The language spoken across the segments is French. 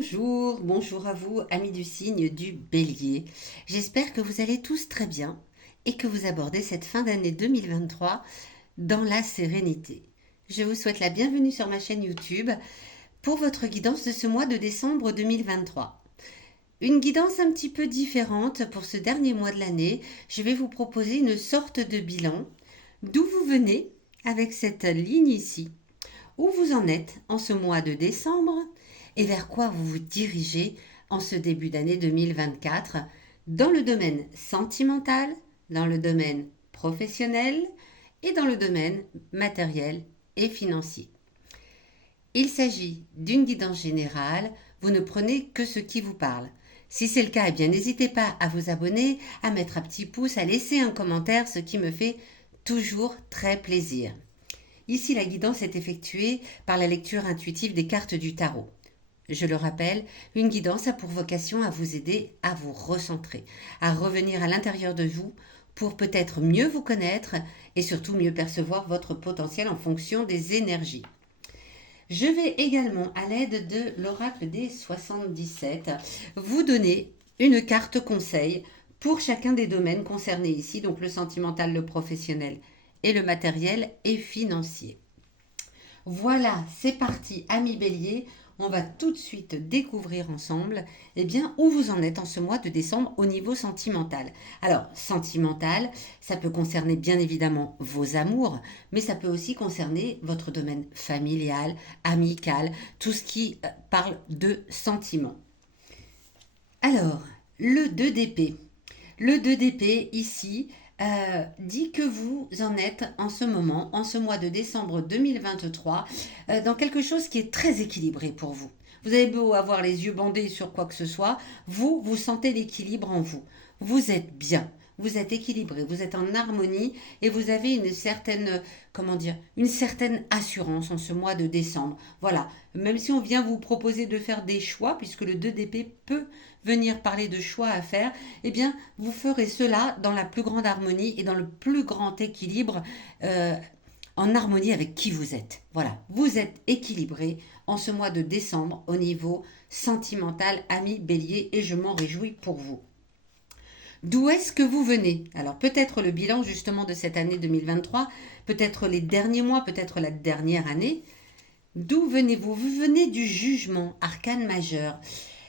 Bonjour, bonjour à vous, amis du signe du Bélier. J'espère que vous allez tous très bien et que vous abordez cette fin d'année 2023 dans la sérénité. Je vous souhaite la bienvenue sur ma chaîne YouTube pour votre guidance de ce mois de décembre 2023. Une guidance un petit peu différente pour ce dernier mois de l'année. Je vais vous proposer une sorte de bilan d'où vous venez avec cette ligne ici, où vous en êtes en ce mois de décembre et vers quoi vous vous dirigez en ce début d'année 2024 dans le domaine sentimental, dans le domaine professionnel et dans le domaine matériel et financier. Il s'agit d'une guidance générale, vous ne prenez que ce qui vous parle. Si c'est le cas, eh bien n'hésitez pas à vous abonner, à mettre un petit pouce, à laisser un commentaire, ce qui me fait toujours très plaisir. Ici, la guidance est effectuée par la lecture intuitive des cartes du tarot. Je le rappelle, une guidance a pour vocation à vous aider à vous recentrer, à revenir à l'intérieur de vous pour peut-être mieux vous connaître et surtout mieux percevoir votre potentiel en fonction des énergies. Je vais également, à l'aide de l'oracle des 77, vous donner une carte conseil pour chacun des domaines concernés ici, donc le sentimental, le professionnel et le matériel et financier. Voilà, c'est parti, amis Bélier. On va tout de suite découvrir ensemble où vous en êtes en ce mois de décembre au niveau sentimental. Alors, sentimental, ça peut concerner bien évidemment vos amours, mais ça peut aussi concerner votre domaine familial, amical, tout ce qui parle de sentiments. Alors, le 2 d'épée. Le 2 d'épée ici dit que vous en êtes en ce moment, en ce mois de décembre 2023, dans quelque chose qui est très équilibré pour vous. Vous avez beau avoir les yeux bandés sur quoi que ce soit, vous sentez l'équilibre en vous. Vous êtes bien, vous êtes équilibré, vous êtes en harmonie et vous avez une certaine, une certaine assurance en ce mois de décembre. Voilà, même si on vient vous proposer de faire des choix, puisque le 2 d'épée peut venir parler de choix à faire, vous ferez cela dans la plus grande harmonie et dans le plus grand équilibre, en harmonie avec qui vous êtes. Voilà, vous êtes équilibré en ce mois de décembre au niveau sentimental, ami Bélier, et je m'en réjouis pour vous. D'où est-ce que vous venez? Alors peut-être le bilan justement de cette année 2023, peut-être les derniers mois, peut-être la dernière année. D'où venez-vous? Vous venez du jugement, arcane majeur,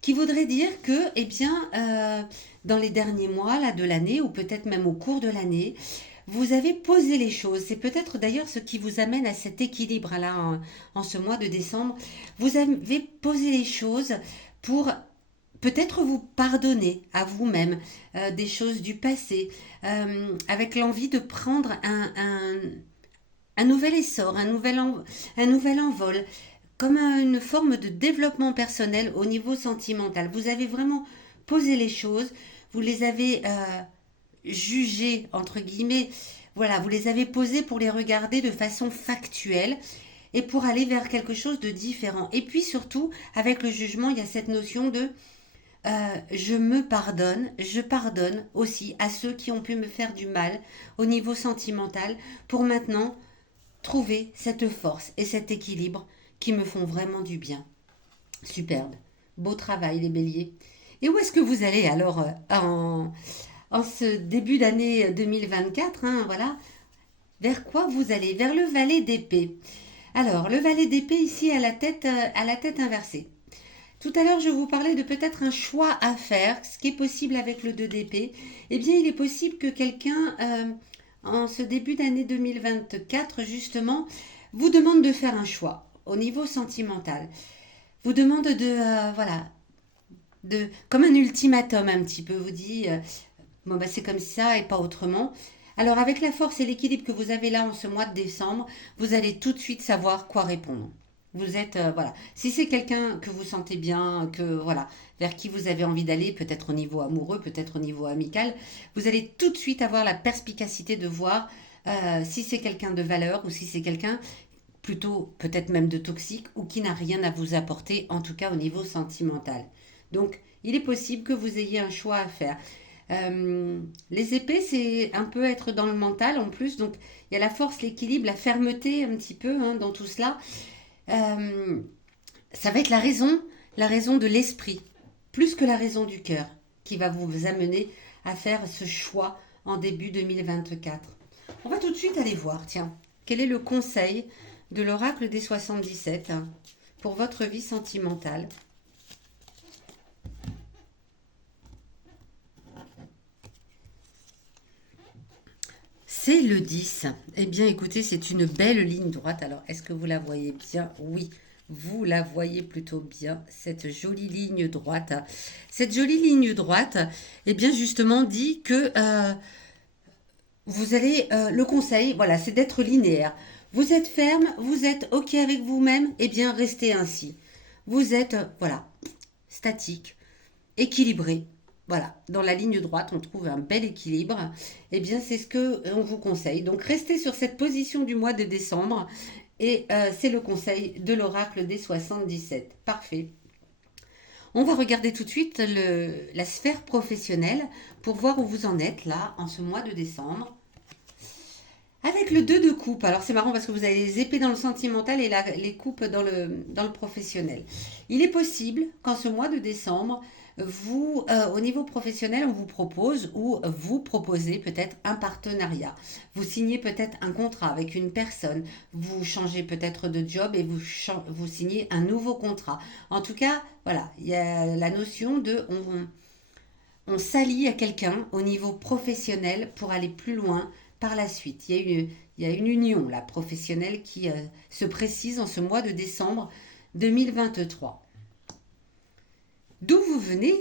qui voudrait dire que, dans les derniers mois là, de l'année, ou peut-être même au cours de l'année, vous avez posé les choses. C'est peut-être d'ailleurs ce qui vous amène à cet équilibre là en ce mois de décembre. Vous avez posé les choses pour peut-être vous pardonner à vous-même des choses du passé, avec l'envie de prendre un nouvel essor, un nouvel envol, comme une forme de développement personnel au niveau sentimental. Vous avez vraiment posé les choses, vous les avez jugées, entre guillemets, voilà, vous les avez posées pour les regarder de façon factuelle et pour aller vers quelque chose de différent. Et puis surtout, avec le jugement, il y a cette notion de je me pardonne, je pardonne aussi à ceux qui ont pu me faire du mal au niveau sentimental pour maintenant trouver cette force et cet équilibre qui me font vraiment du bien. Superbe. Beau travail les béliers. Et où est-ce que vous allez alors en ce début d'année 2024, voilà. Vers quoi vous allez? Vers le valet d'épée. Alors, le valet d'épée ici à la tête inversée. Tout à l'heure, je vous parlais de peut-être un choix à faire, ce qui est possible avec le 2 d'épée. Il est possible que quelqu'un, en ce début d'année 2024, justement, vous demande de faire un choix au niveau sentimental. Vous demande comme un ultimatum un petit peu, vous dit, c'est comme ça et pas autrement. Alors avec la force et l'équilibre que vous avez là en ce mois de décembre, vous allez tout de suite savoir quoi répondre. Vous êtes, si c'est quelqu'un que vous sentez bien, vers qui vous avez envie d'aller, peut-être au niveau amoureux, peut-être au niveau amical, vous allez tout de suite avoir la perspicacité de voir si c'est quelqu'un de valeur ou si c'est quelqu'un plutôt peut-être même de toxique ou qui n'a rien à vous apporter, en tout cas au niveau sentimental. Donc, il est possible que vous ayez un choix à faire. Les épées, c'est un peu être dans le mental en plus, donc il y a la force, l'équilibre, la fermeté un petit peu dans tout cela. Ça va être la raison de l'esprit, plus que la raison du cœur, qui va vous amener à faire ce choix en début 2024. On va tout de suite aller voir, tiens, quel est le conseil de l'oracle des 77 pour votre vie sentimentale. C'est le 10. Eh bien, écoutez, c'est une belle ligne droite. Alors, est-ce que vous la voyez bien? Oui, vous la voyez plutôt bien, cette jolie ligne droite. Cette jolie ligne droite, eh bien, justement, dit que vous allez, le conseil, voilà, c'est d'être linéaire. Vous êtes ferme, vous êtes OK avec vous-même, eh bien, restez ainsi. Vous êtes, voilà, statique, équilibré. Voilà, dans la ligne droite, on trouve un bel équilibre. Eh bien, c'est ce que on vous conseille. Donc, restez sur cette position du mois de décembre. Et c'est le conseil de l'oracle des 77. Parfait. On va regarder tout de suite la sphère professionnelle pour voir où vous en êtes là, en ce mois de décembre. Avec le 2 de coupe, alors c'est marrant parce que vous avez les épées dans le sentimental et les coupes dans le professionnel. Il est possible qu'en ce mois de décembre, vous, au niveau professionnel, on vous propose ou vous proposez peut-être un partenariat. Vous signez peut-être un contrat avec une personne, vous changez peut-être de job et vous signez un nouveau contrat. En tout cas, voilà, il y a la notion de on s'allie à quelqu'un au niveau professionnel pour aller plus loin par la suite. Il y a une union là, professionnelle qui se précise en ce mois de décembre 2023. D'où vous venez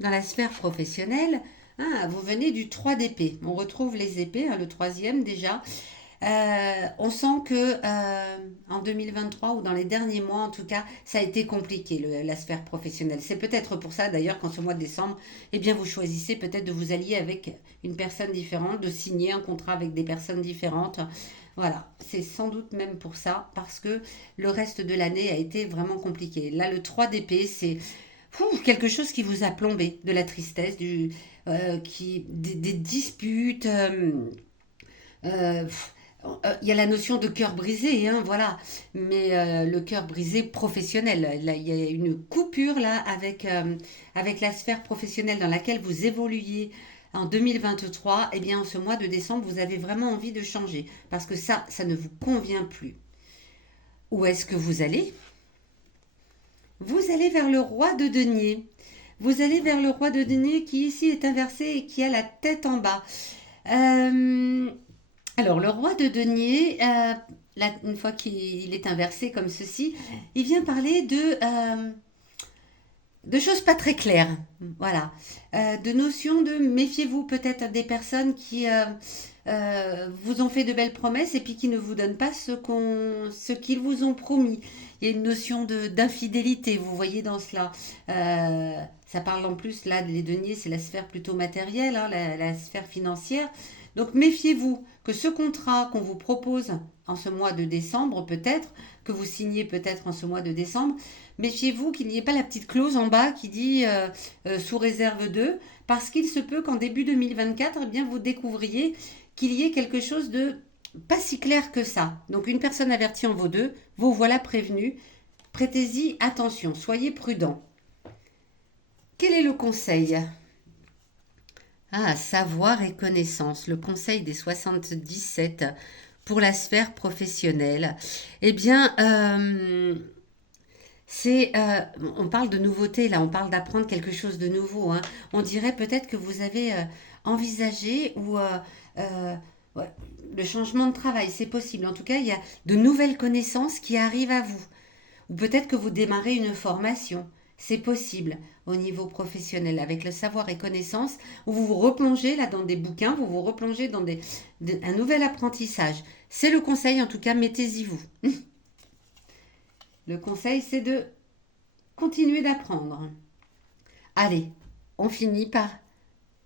dans la sphère professionnelle? Vous venez du 3 d'épée. On retrouve les épées, le troisième déjà. On sent que en 2023 ou dans les derniers mois en tout cas, ça a été compliqué la sphère professionnelle. C'est peut-être pour ça d'ailleurs qu'en ce mois de décembre, eh bien vous choisissez peut-être de vous allier avec une personne différente, de signer un contrat avec des personnes différentes. Voilà, c'est sans doute même pour ça parce que le reste de l'année a été vraiment compliqué. Là, le 3 d'épée, c'est quelque chose qui vous a plombé, de la tristesse, des disputes. Euh, il y a la notion de cœur brisé, hein, voilà, mais le cœur brisé professionnel. Là, il y a une coupure là avec la sphère professionnelle dans laquelle vous évoluiez en 2023. Eh bien, en ce mois de décembre, vous avez vraiment envie de changer parce que ça ne vous convient plus. Où est-ce que vous allez? Vous allez vers le roi de denier. Vous allez vers le roi de denier qui ici est inversé et qui a la tête en bas. Euh, alors, le roi de denier, une fois qu'il est inversé comme ceci, il vient parler de choses pas très claires. Voilà. De notions de méfiez-vous peut-être des personnes qui vous ont fait de belles promesses et puis qui ne vous donnent pas ce qu'ils vous ont promis. Il y a une notion d'infidélité, vous voyez dans cela. Ça parle en plus, là, les deniers, c'est la sphère plutôt matérielle, hein, la sphère financière. Donc méfiez-vous que ce contrat qu'on vous propose en ce mois de décembre, peut-être, que vous signez peut-être en ce mois de décembre, méfiez-vous qu'il n'y ait pas la petite clause en bas qui dit sous réserve de, parce qu'il se peut qu'en début 2024, eh bien, vous découvriez qu'il y ait quelque chose de pas si clair que ça. Donc une personne avertie en vaut deux, vous voilà prévenu. Prêtez-y attention, soyez prudent. Quel est le conseil? Savoir et connaissance, le conseil des 77 pour la sphère professionnelle. Eh bien, on parle de nouveauté là, on parle d'apprendre quelque chose de nouveau, hein. On dirait peut-être que vous avez envisagé ou ouais, le changement de travail, c'est possible. En tout cas, il y a de nouvelles connaissances qui arrivent à vous. Ou peut-être que vous démarrez une formation. C'est possible au niveau professionnel avec le savoir et connaissance où vous vous replongez là dans des bouquins, vous vous replongez dans un nouvel apprentissage. C'est le conseil en tout cas, mettez-y vous. Le conseil c'est de continuer d'apprendre. Allez, on finit par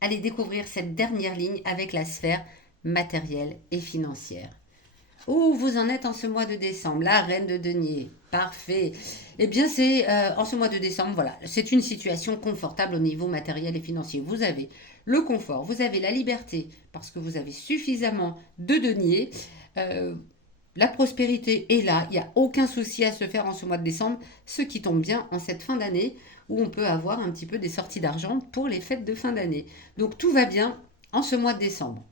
aller découvrir cette dernière ligne avec la sphère matérielle et financière. Où vous en êtes en ce mois de décembre? La reine de denier. Parfait. Eh bien, c'est en ce mois de décembre, voilà, c'est une situation confortable au niveau matériel et financier. Vous avez le confort, vous avez la liberté, parce que vous avez suffisamment de deniers. Euh, La prospérité est là, il n'y a aucun souci à se faire en ce mois de décembre, ce qui tombe bien en cette fin d'année où on peut avoir un petit peu des sorties d'argent pour les fêtes de fin d'année. Donc tout va bien en ce mois de décembre.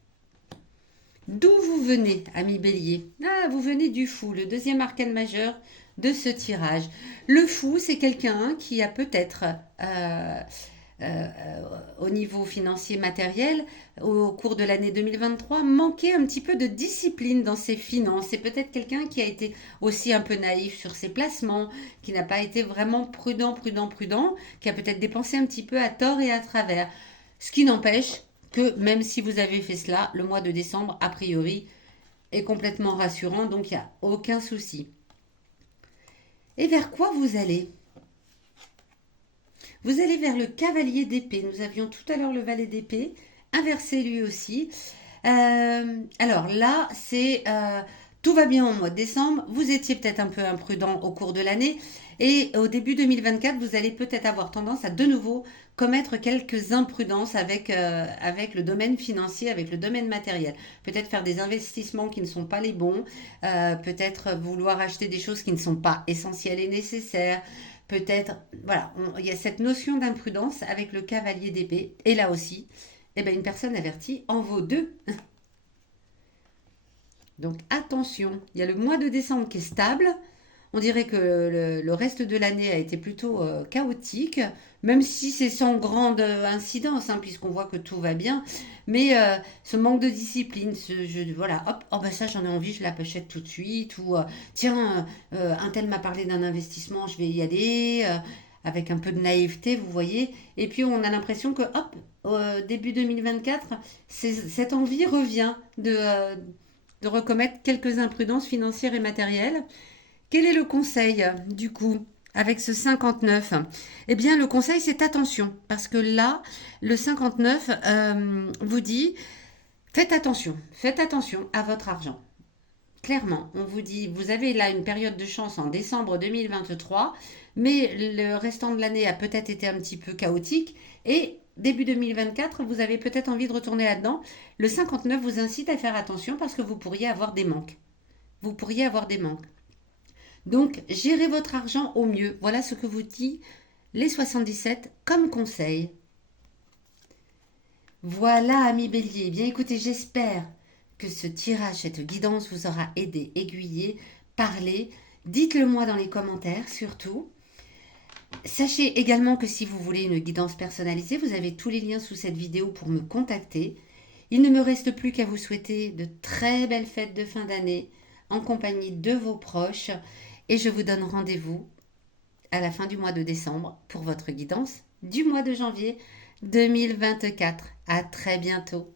D'où vous venez, ami Bélier? Ah, vous venez du fou, le deuxième arcane majeur de ce tirage. Le fou, c'est quelqu'un qui a peut-être, euh, euh, au niveau financier matériel, au cours de l'année 2023, manqué un petit peu de discipline dans ses finances. C'est peut-être quelqu'un qui a été aussi un peu naïf sur ses placements, qui n'a pas été vraiment prudent, qui a peut-être dépensé un petit peu à tort et à travers. Ce qui n'empêche que même si vous avez fait cela, le mois de décembre, a priori, est complètement rassurant, donc il n'y a aucun souci. Et vers quoi vous allez? Vous allez vers le cavalier d'épée. Nous avions tout à l'heure le valet d'épée, inversé lui aussi. Alors là, c'est tout va bien au mois de décembre. Vous étiez peut-être un peu imprudent au cours de l'année. Et au début 2024, vous allez peut-être avoir tendance à de nouveau commettre quelques imprudences avec le domaine financier, avec le domaine matériel. Peut-être faire des investissements qui ne sont pas les bons, peut-être vouloir acheter des choses qui ne sont pas essentielles et nécessaires. Peut-être, voilà, il y a cette notion d'imprudence avec le cavalier d'épée. Et là aussi, eh ben, une personne avertie en vaut deux. Donc attention, il y a le mois de décembre qui est stable. On dirait que le reste de l'année a été plutôt chaotique, même si c'est sans grande incidence, hein, puisqu'on voit que tout va bien. Mais ce manque de discipline, voilà, hop, oh ben ça j'en ai envie, je l'achète tout de suite. Ou tiens, un tel m'a parlé d'un investissement, je vais y aller. Avec un peu de naïveté, vous voyez. Et puis on a l'impression que, hop, début 2024, cette envie revient de recommettre quelques imprudences financières et matérielles. Quel est le conseil du coup avec ce 59? Eh bien, le conseil, c'est attention, parce que là, le 59 vous dit, faites attention à votre argent. Clairement, on vous dit, vous avez là une période de chance en décembre 2023, mais le restant de l'année a peut-être été un petit peu chaotique, et début 2024, vous avez peut-être envie de retourner là-dedans. Le 59 vous incite à faire attention parce que vous pourriez avoir des manques. Vous pourriez avoir des manques. Donc, gérez votre argent au mieux. Voilà ce que vous dit les 77 comme conseil. Voilà, ami Bélier. Eh bien, écoutez, j'espère que ce tirage, cette guidance vous aura aidé, aiguillé, parlé. Dites-le moi dans les commentaires, surtout. Sachez également que si vous voulez une guidance personnalisée, vous avez tous les liens sous cette vidéo pour me contacter. Il ne me reste plus qu'à vous souhaiter de très belles fêtes de fin d'année en compagnie de vos proches et je vous donne rendez-vous à la fin du mois de décembre pour votre guidance du mois de janvier 2024. À très bientôt.